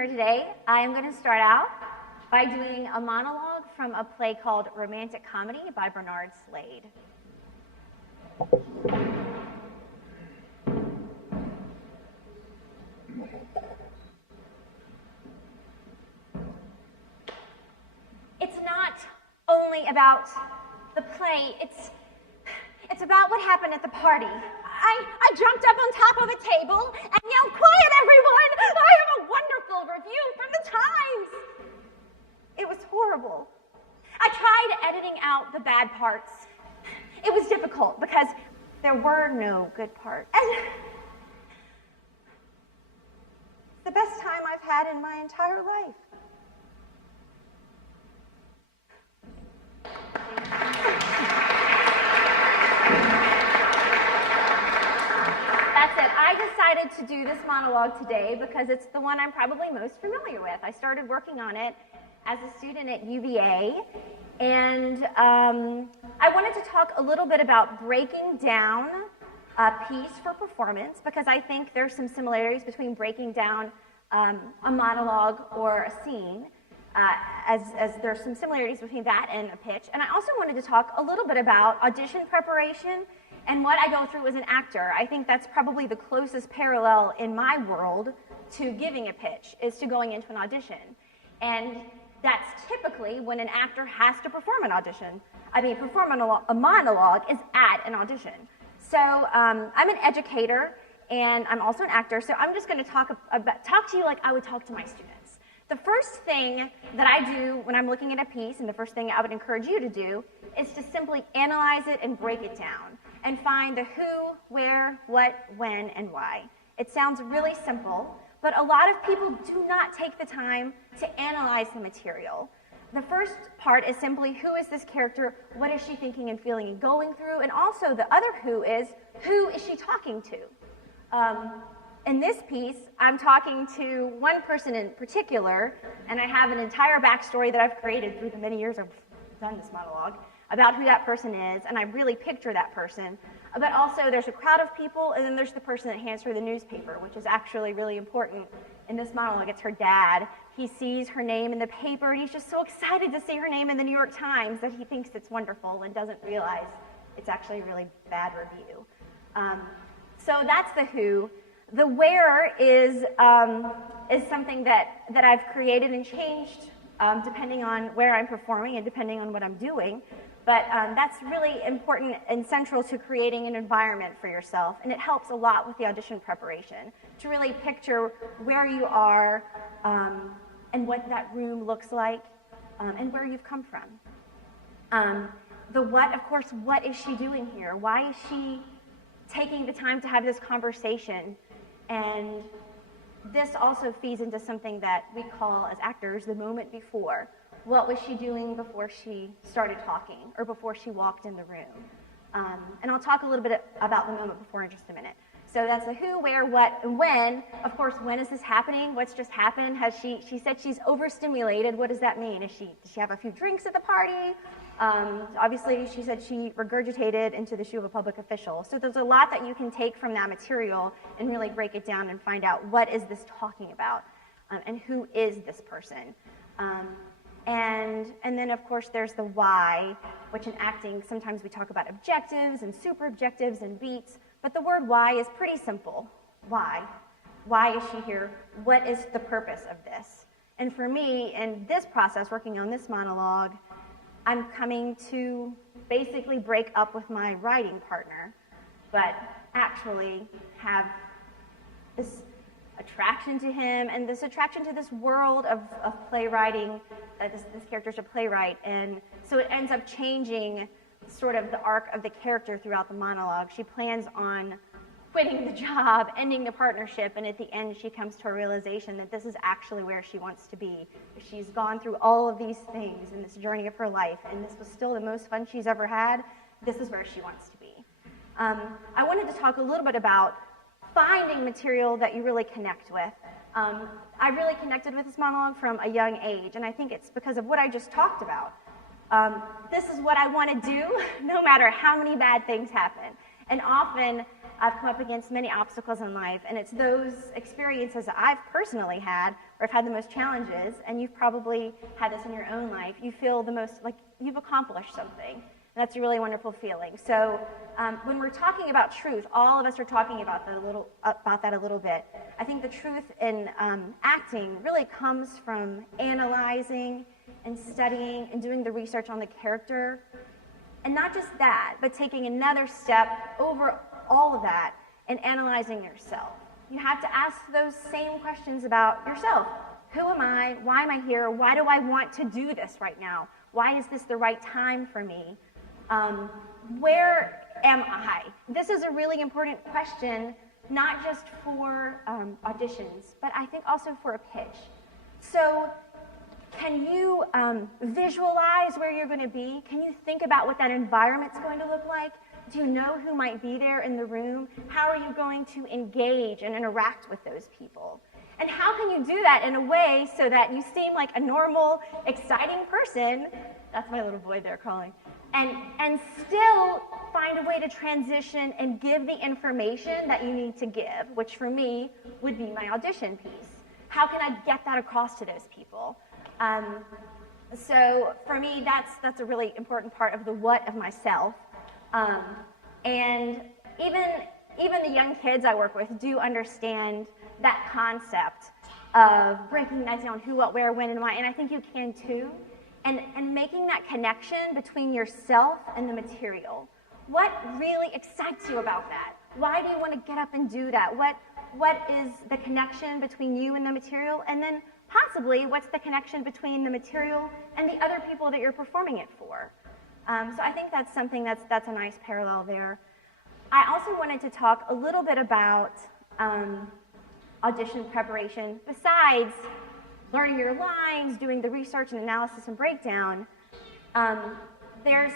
here today. I am going to start out by doing a monologue from a play called Romantic Comedy by Bernard Slade. It's not only about the play, it's about what happened at the party. I jumped up on top of a table and yelled, "Quiet, everyone! I have a wonderful review from the Times!" It was horrible. I tried editing out the bad parts. It was difficult because there were no good parts. And it's the best time I've had in my entire life. That's it. I decided to do this monologue today because it's the one I'm probably most familiar with. I started working on it as a student at UVA, and I wanted to talk a little bit about breaking down a piece for performance, because I think there's some similarities between breaking down a monologue or a scene, as there's some similarities between that and a pitch. And I also wanted to talk a little bit about audition preparation and what I go through as an actor. I think that's probably the closest parallel in my world to giving a pitch, is to going into an audition. And that's typically when an actor has to perform an audition. Perform a monologue is at an audition. So I'm an educator, and I'm also an actor, so I'm just going to talk to you like I would talk to my students. The first thing that I do when I'm looking at a piece, and the first thing I would encourage you to do, is to simply analyze it and break it down, and find the who, where, what, when, and why. It sounds really simple, but a lot of people do not take the time to analyze the material. The first part is simply, who is this character? What is she thinking and feeling and going through? And also the other who is she talking to? In this piece, I'm talking to one person in particular, and I have an entire backstory that I've created through the many years I've done this monologue about who that person is, and I really picture that person. But also there's a crowd of people, and then there's the person that hands her the newspaper, which is actually really important in this monologue. It's her dad. He sees her name in the paper, and he's just so excited to see her name in the New York Times that he thinks it's wonderful and doesn't realize it's actually a really bad review. So that's the who. The where is something that I've created and changed depending on where I'm performing and depending on what I'm doing. But that's really important and central to creating an environment for yourself, and it helps a lot with the audition preparation, to really picture where you are and what that room looks like and where you've come from. The what, of course, what is she doing here? Why is she taking the time to have this conversation? And this also feeds into something that we call, as actors, the moment before. What was she doing before she started talking, or before she walked in the room? And I'll talk a little bit about the moment before in just a minute. So that's the who, where, what, and when. Of course, when is this happening? What's just happened? She said she's overstimulated. What does that mean? Does she have a few drinks at the party? Obviously, she said she regurgitated into the shoe of a public official. So there's a lot that you can take from that material and really break it down and find out, what is this talking about, and who is this person? And then, of course, there's the why, which in acting, sometimes we talk about objectives and super objectives and beats, but the word why is pretty simple. Why? Why is she here? What is the purpose of this? And for me, in this process, working on this monologue, I'm coming to basically break up with my writing partner, but actually have this attraction to him and this attraction to this world of playwriting. This character's a playwright, and so it ends up changing sort of the arc of the character throughout the monologue. She plans on quitting the job, ending the partnership, and at the end she comes to a realization that this is actually where she wants to be. She's gone through all of these things in this journey of her life, and this was still the most fun she's ever had. This is where she wants to be. I wanted to talk a little bit about finding material that you really connect with. I really connected with this monologue from a young age, and I think it's because of what I just talked about. This is what I want to do, no matter how many bad things happen. And often, I've come up against many obstacles in life, and it's those experiences that I've personally had where I've had the most challenges, and you've probably had this in your own life. You feel the most like you've accomplished something, and that's a really wonderful feeling. So when we're talking about truth, all of us are talking about that a little bit. I think the truth in acting really comes from analyzing and studying and doing the research on the character. And not just that, but taking another step over all of that and analyzing yourself. You have to ask those same questions about yourself. Who am I? Why am I here? Why do I want to do this right now? Why is this the right time for me? Where am I? This is a really important question, not just for auditions, but I think also for a pitch. So can you visualize where you're going to be? Can you think about what that environment's going to look like? Do you know who might be there in the room? How are you going to engage and interact with those people? And how can you do that in a way so that you seem like a normal, exciting person? That's my little boy there calling. And still find a way to transition and give the information that you need to give, which for me would be my audition piece. How can I get that across to those people? So for me, that's a really important part of the what of myself. And even the young kids I work with do understand that concept of breaking that down, who, what, where, when, and why, and I think you can too. And making that connection between yourself and the material. What really excites you about that? Why do you want to get up and do that? What is the connection between you and the material? And then possibly, what's the connection between the material and the other people that you're performing it for? So I think that's something that's a nice parallel there. I also wanted to talk a little bit about audition preparation. Besides learning your lines, doing the research and analysis and breakdown, there's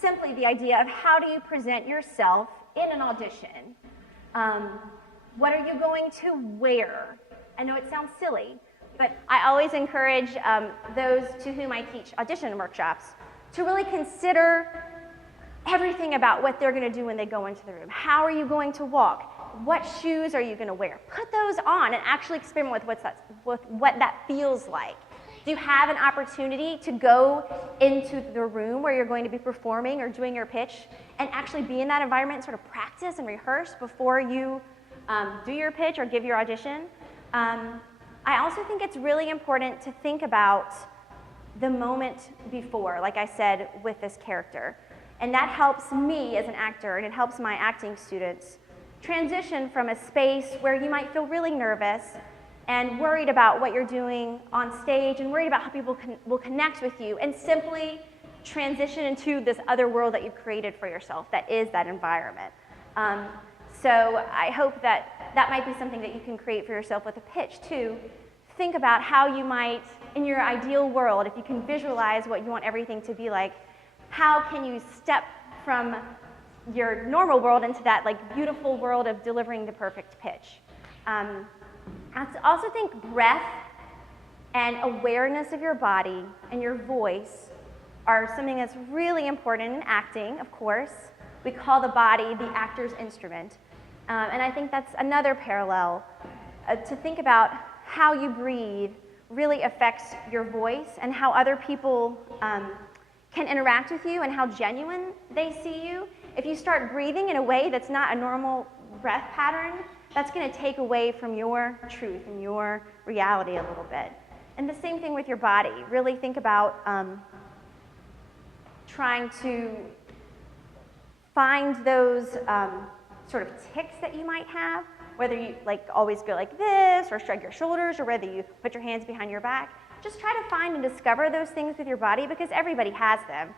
simply the idea of how do you present yourself in an audition? What are you going to wear? I know it sounds silly, but I always encourage those to whom I teach audition workshops to really consider everything about what they're going to do when they go into the room. How are you going to walk? What shoes are you going to wear? Put those on and actually experiment with what that feels like. Do you have an opportunity to go into the room where you're going to be performing or doing your pitch and actually be in that environment and sort of practice and rehearse before you do your pitch or give your audition? I also think it's really important to think about the moment before, like I said, with this character. And that helps me as an actor, and it helps my acting students transition from a space where you might feel really nervous and worried about what you're doing on stage and worried about how people will connect with you, and simply transition into this other world that you've created for yourself that is that environment. So I hope that might be something that you can create for yourself with a pitch too. Think about how you might, in your ideal world, if you can visualize what you want everything to be like, how can you step from your normal world into that like beautiful world of delivering the perfect pitch? I also think breath and awareness of your body and your voice are something that's really important in acting, of course. We call the body the actor's instrument. And I think that's another parallel to think about how you breathe really affects your voice and how other people can interact with you and how genuine they see you. If you start breathing in a way that's not a normal breath pattern, that's going to take away from your truth and your reality a little bit. And the same thing with your body. Really think about trying to find those sort of tics that you might have, whether you like always go like this or shrug your shoulders or whether you put your hands behind your back. Just try to find and discover those things with your body because everybody has them,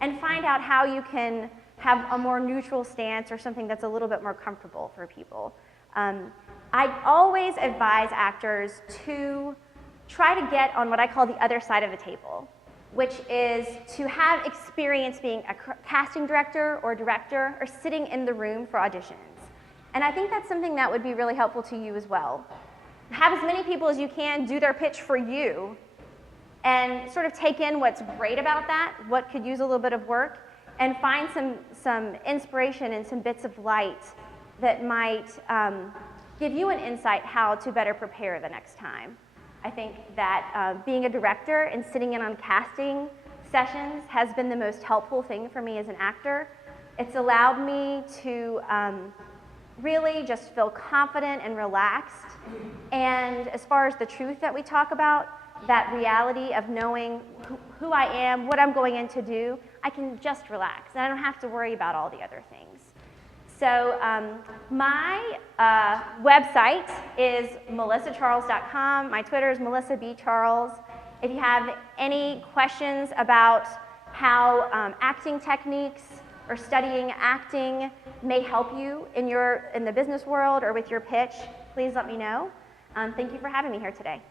and find out how you can have a more neutral stance or something that's a little bit more comfortable for people. I always advise actors to try to get on what I call the other side of the table, which is to have experience being a casting director or sitting in the room for auditions. And I think that's something that would be really helpful to you as well. Have as many people as you can do their pitch for you and sort of take in what's great about that, what could use a little bit of work, and find some inspiration and some bits of light that might give you an insight how to better prepare the next time. I think that being a director and sitting in on casting sessions has been the most helpful thing for me as an actor. It's allowed me to really just feel confident and relaxed. And as far as the truth that we talk about, that reality of knowing who I am, what I'm going in to do, I can just relax, and I don't have to worry about all the other things. So my website is melissacharles.com. My Twitter is Melissa B. Charles. If you have any questions about how acting techniques or studying acting may help you in the business world or with your pitch, please let me know. Thank you for having me here today.